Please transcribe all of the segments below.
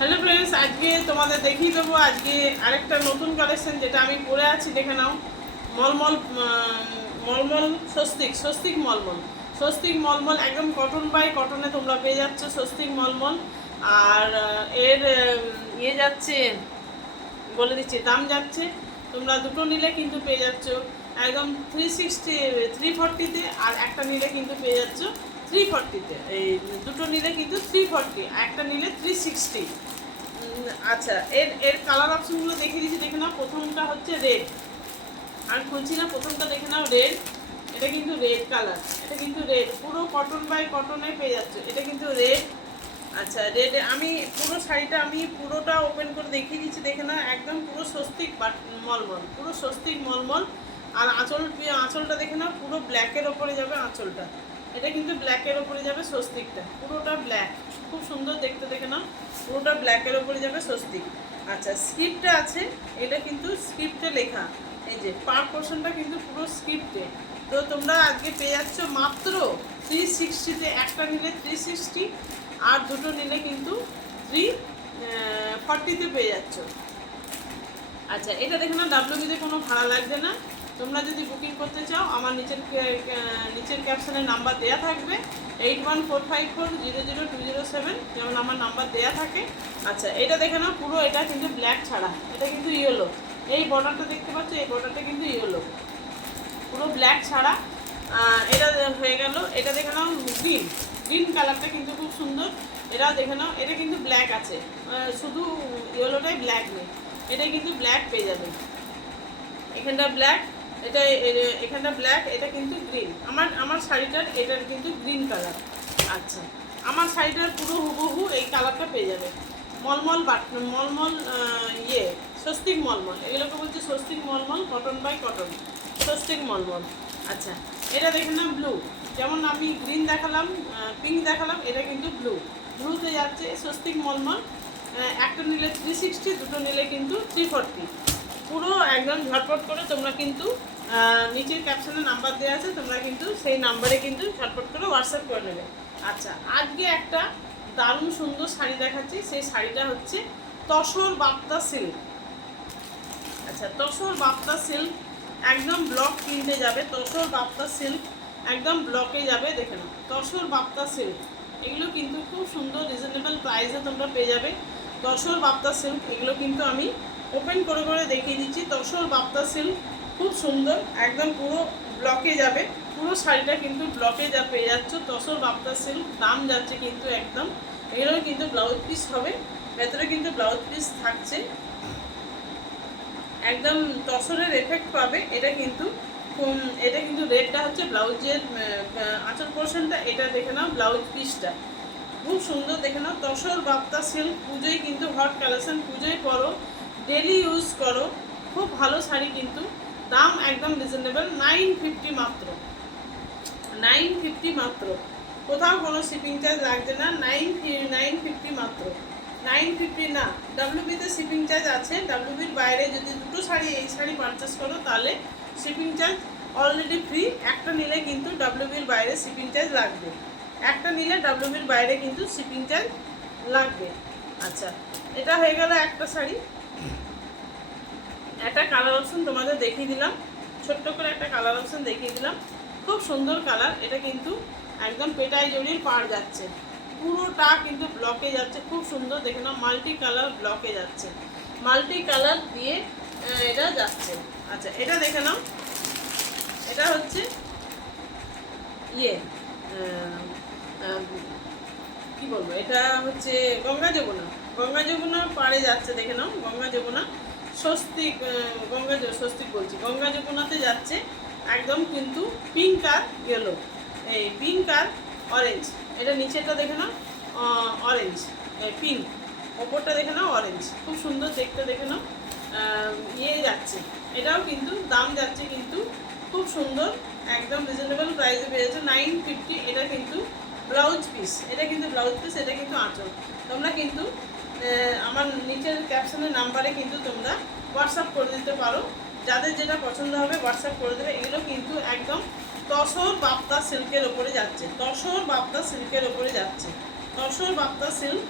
Hello friends, আজকে তোমাদের দেখিয়ে দেবো আজকে আরেকটা নতুন কালেকশন যেটা আমি পরে আছি। দেখে নাও, মলমল মলমল স্বস্তিক স্বস্তিক মলমল স্বস্তিক মলমল একদম কটন বাই কটনে তোমরা পেয়ে যাচ্ছ স্বস্তিক মলমল। আর এর ইয়ে যাচ্ছে, বলে দিচ্ছি দাম যাচ্ছে, তোমরা দুটো নিলে কিন্তু পেয়ে যাচ্ছ একদম 340তে, আর একটা নিলে কিন্তু পেয়ে যাচ্ছ 340তে। এই দুটো নিলে কিন্তু 340, একটা নিলে 360। আচ্ছা, এর এর কালার অপশনগুলো দেখিয়ে দিচ্ছি, দেখে নাও। প্রথমটা হচ্ছে রেড, আর খুলছি না, প্রথমটা দেখে নাও রেড। এটা কিন্তু রেড কালার, এটা কিন্তু রেড, পুরো কটন বাই কটনে পেয়ে যাচ্ছে, এটা কিন্তু রেড। আচ্ছা, রেড আমি পুরো শাড়িটা আমি পুরোটা ওপেন করে দেখিয়ে দিচ্ছি, দেখে নাও। একদম পুরো স্বস্তিক মলমল, পুরো স্বস্তিক মলমল। আর আঁচলটা দেখে নাও, পুরো ব্ল্যাকের ওপরে যাবে আঁচলটা। এটা কিন্তু ব্ল্যাকের ওপরে যাবে স্বস্তিকটা, পুরোটা ব্ল্যাক, খুব সুন্দর দেখতে, দেখে নাও। পুরোটা ব্ল্যাকের ওপরে যাবে স্বস্তিক। আচ্ছা, স্ক্রিপ্টটা আছে, এটা কিন্তু স্ক্রিপ্টে লেখা, এই যে পার পোর্শনটা কিন্তু পুরো স্ক্রিপ্টে। তো তোমরা আজকে পেয়ে যাচ্ছ মাত্র 360তে, একটা নিলে 360, আর দুটো নিলে কিন্তু 340তে পেয়ে যাচ্ছ। আচ্ছা, এটা দেখে না, ডাব্লিউবিতে কোনো ভাড়া লাগবে না। তোমরা যদি বুকিং করতে চাও, আমার নিচের ক্যাপশনে নাম্বার দেওয়া থাকবে, 8145400207, যেমন আমার নাম্বার দেওয়া থাকে। আচ্ছা, এটা দেখে নাও, পুরো এটা কিন্তু ব্ল্যাক ছাড়া, এটা কিন্তু ইয়েলো। এই বর্ডারটা দেখতে পাচ্ছ, এই বর্ডারটা কিন্তু ইয়েলো, পুরো ব্ল্যাক ছাড়া। এটা হয়ে গেল। এটা দেখে নাও গ্রিন, গ্রিন কালারটা কিন্তু খুব সুন্দর। এটাও দেখে নাও, এটা কিন্তু ব্ল্যাক আছে, শুধু ইয়েলোটাই ব্ল্যাক নেই, এটা কিন্তু ব্ল্যাক পেয়ে যাবে। এখানটা ব্ল্যাক, এটা এখানটা ব্ল্যাক, এটা কিন্তু গ্রিন। আমার শাড়িটার এটার কিন্তু গ্রিন কালার। আচ্ছা, আমার শাড়িটার পুরো হুবহু এই কালারটা পেয়ে যাবে। মলমল মলমল ইয়ে স্বস্তিক মলমল, এগুলোকে বলছে Swastik মলমল, cotton by cotton, Swastik মলমল। আচ্ছা, এটা দেখে না ব্লু, যেমন আমি গ্রিন দেখালাম, পিঙ্ক দেখালাম, এটা কিন্তু ব্লুতে যাচ্ছে স্বস্তিক মলমল। একটা নিলে 360, দুটো নিলে কিন্তু 340। পুরো একদম ঝটপট করে তোমরা কিন্তু নিচের ক্যাপশনে নাম্বার দেওয়া আছে, তোমরা কিন্তু সেই নাম্বারে কিন্তু ঝটপট করে হোয়াটসঅ্যাপ করে নেবে। আচ্ছা, আজকে একটা দারুণ সুন্দর শাড়ি দেখাচ্ছি, সেই শাড়িটা হচ্ছে তসর বাপ্তা সিল্ক। আচ্ছা, তসর বাপ্তা সিল্ক একদম ব্লক কিনতে যাবে, তসর বাপ্তা সিল্ক একদম ব্লকে যাবে। দেখে নাও, তসর বাপ্তা সিল্ক, এগুলো কিন্তু খুব সুন্দর রিজনেবল প্রাইসে তোমরা পেয়ে যাবে। তসর বাপ্তা সিল্ক, এগুলো কিন্তু আমি ওপেন করে করে দেখিয়ে দিচ্ছি। তসর বাপ্তা সিল্ক খুব সুন্দর, একদম পুরো ব্লকে যাবে, পুরো শাড়িটা কিন্তু ব্লকে যা পেয়ে যাচ্ছ তসর বাপ্তা সিল্ক। দাম যাচ্ছে কিন্তু একদম, এগুলোর কিন্তু ব্লাউজ পিস হবে, ভেতরে কিন্তু ব্লাউজ পিস থাকছে, একদম তসরের এফেক্ট পাবে। এটা কিন্তু রেডটা হচ্ছে ব্লাউজের আঁচল পোর্শনটা, এটা দেখে নাও ব্লাউজ পিসটা খুব সুন্দর, দেখে নাও। তসর বাপ্তা সিল্ক পুজোয় কিন্তু হট কালেকশন, পুজোয় পরো, ডেলি ইউজ করো, খুব ভালো শাড়ি কিন্তু। দাম একদম রিজনেবল, 950 মাত্র, 950 মাত্র, কোথাও কোনো শিপিং চার্জ লাগছে না। 950 মাত্র, 950 না। ডাব্লিউবিতে শিপিং চার্জ আছে, ডাব্লিউবির বাইরে যদি দুটো শাড়ি এই শাড়ি পারচেস করো তাহলে শিপিং চার্জ অলরেডি ফ্রি। একটা নিলে কিন্তু ডাব্লিউবির বাইরে শিপিং চার্জ লাগবে, একটা নিলে ডাব্লিউবির বাইরে কিন্তু শিপিং চার্জ লাগবে। আচ্ছা, এটা হয়ে গেল একটা শাড়ি। একটা কালার অপশন তোমাদের দেখিয়ে দিলাম, ছোট্ট করে একটা কালার অপশন দেখিয়ে দিলাম, খুব সুন্দর কালার। এটা কিন্তু একদম পেটাই জড়ির পার যাচ্ছে, পুরোটা কিন্তু ব্লকে যাচ্ছে, খুব সুন্দর, দেখে নাও। মাল্টি কালার ব্লকে যাচ্ছে, মাল্টি কালার দিয়ে এটা যাচ্ছে। আচ্ছা, এটা দেখে নাও, এটা হচ্ছে ইয়ে কি বলবো, এটা হচ্ছে গঙ্গা যমুনা, গঙ্গা যমুনার পাড়ে যাচ্ছে, দেখে নাও। গঙ্গা যমুনা স্বস্তিক, স্বস্তিক বলছি, গঙ্গা যমুনাতে যাচ্ছে একদম কিন্তু পিঙ্ক আর ইয়েলো, এই পিঙ্ক আর অরেঞ্জ। এটা নিচেরটা দেখে নাও অরেঞ্জ, পিঙ্ক, ওপরটা দেখে নাও অরেঞ্জ, খুব সুন্দর দেখতে, দেখে নাও। ইয়ে যাচ্ছে, এটাও কিন্তু দাম যাচ্ছে কিন্তু খুব সুন্দর, একদম রিজনেবল প্রাইসে পেয়েছে 950। এটা কিন্তু ব্লাউজ পিস, এটা কিন্তু ব্লাউজ পিস, এটা কিন্তু আঁচল। তোমরা কিন্তু আমার নিচের ক্যাপশনের নাম্বারে কিন্তু তোমরা হোয়াটসঅ্যাপ করে দিতে পারো, যাদের যেটা পছন্দ হবে হোয়াটসঅ্যাপ করে দেবে। এগুলো কিন্তু একদম তসর বাপ্তা সিল্কের ওপরে যাচ্ছে, তসর বাপ্তা সিল্কের ওপরে যাচ্ছে, তসর বাপ্তা সিল্ক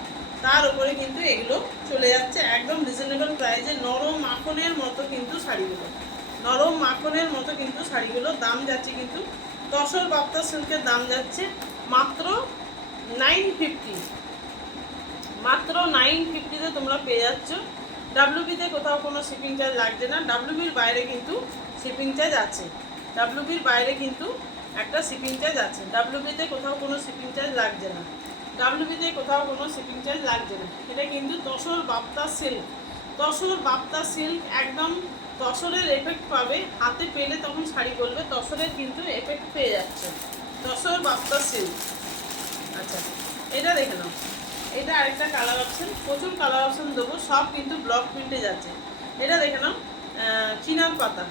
তার উপরে কিন্তু এগুলো চলে যাচ্ছে একদম রিজনেবল প্রাইসে, নরম মাখনের মতো কিন্তু শাড়িগুলো, নরম মাখনের মতো কিন্তু শাড়িগুলো। দাম যাচ্ছে কিন্তু তসর বাপ্তা সিল্কের দাম যাচ্ছে মাত্র 950, মাত্র 950-তে তোমরা পেয়ে যাচ্ছ। ডাব্লিউবিতে কোথাও কোনো শিপিং চার্জ লাগছে না, ডাব্লিউবির বাইরে কিন্তু শিপিং চার্জ আছে, ডাব্লিউবির বাইরে কিন্তু একটা শিপিং চার্জ আছে, ডাব্লিউবিতে কোথাও কোনো শিপিং চার্জ লাগছে না, ডাব্লিউবিতে কোথাও কোনো শিপিং চার্জ লাগছে না। এটা কিন্তু তসর বাপ্তা সিল্ক, তসর বাপ্তা সিল্ক একদম তসরের এফেক্ট পাবে, হাতে পেলে তখন শাড়ি বলবে তসরের কিন্তু এফেক্ট পেয়ে যাচ্ছে, তসর বাপ্তা সিল্ক। আচ্ছা, এটা দেখে নাও, এটা আরেকটা কালার অপশন, প্রচুর কালার অপশন দেবো, সব কিন্তু ব্লক প্রিন্টে যাচ্ছে। এটা দেখে নাও, চিনার পাতা,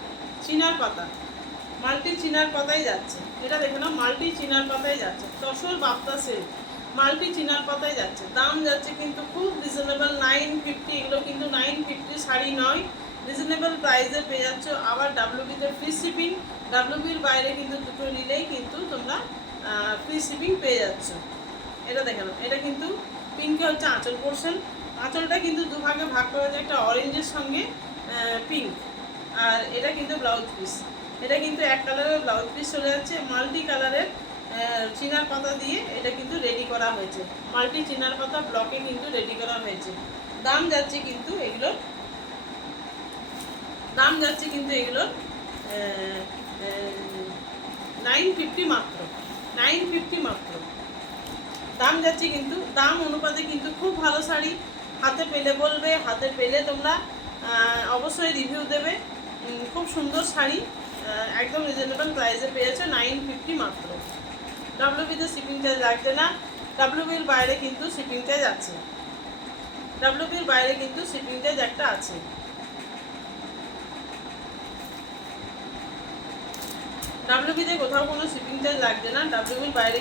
চিনার পাতা, মাল্টি চিনার পাতায় যাচ্ছে। এটা দেখে নাও, মাল্টি চিনার পাতায় যাচ্ছে, তসর বাপ্তা সিল্ক, মাল্টি চিনার পাতায় যাচ্ছে। দাম যাচ্ছে কিন্তু খুব রিজনেবল, 950। এগুলো কিন্তু 950 শাড়ি নয়, রিজনেবল প্রাইসে পেয়ে যাচ্ছ। আবার ডাব্লিউবিতে ফ্রি শিপিং, ডাব্লিউবির বাইরে কিন্তু দুটো নিলেই কিন্তু তোমরা ফ্রি শিপিং পেয়ে যাচ্ছ। এটা দেখে নাও, এটা কিন্তু পিঙ্কে হচ্ছে আঁচল পোর্শন, আঁচলটা কিন্তু দুভাগে ভাগ করা যায়, একটা অরেঞ্জের সঙ্গে পিঙ্ক, আর এটা কিন্তু ব্লাউজ পিস, এটা কিন্তু এক কালারের ব্লাউজ পিস চলে যাচ্ছে। মাল্টি কালারের চিনার পাতা দিয়ে এটা কিন্তু রেডি করা হয়েছে, মাল্টি চিনার পাতা ব্লকে কিন্তু রেডি করা হয়েছে। দাম যাচ্ছে কিন্তু এগুলোর, দাম যাচ্ছে কিন্তু এগুলোর 950 মাত্র, 950 মাত্র দাম যাচ্ছে। কিন্তু দাম অনুপাতে কিন্তু খুব ভালো শাড়ি, হাতে পেলে বলবে, হাতে পেলে তোমরা অবশ্যই রিভিউ দেবে। খুব সুন্দর শাড়ি, একদম রিজনেবল প্রাইসে পেয়েছে, 950 মাত্র। ডাব্লিউবিতে শিপিং চার্জ লাগছে না, ডাব্লিউবির বাইরে কিন্তু শিপিং চার্জ আছে, ডাব্লিউবির বাইরে কিন্তু শিপিং চার্জ একটা আছে। ডাব্লিউবিতে কোথাও কোনো শিপিং চার্জ লাগছে না, ডাব্লিউবির বাইরে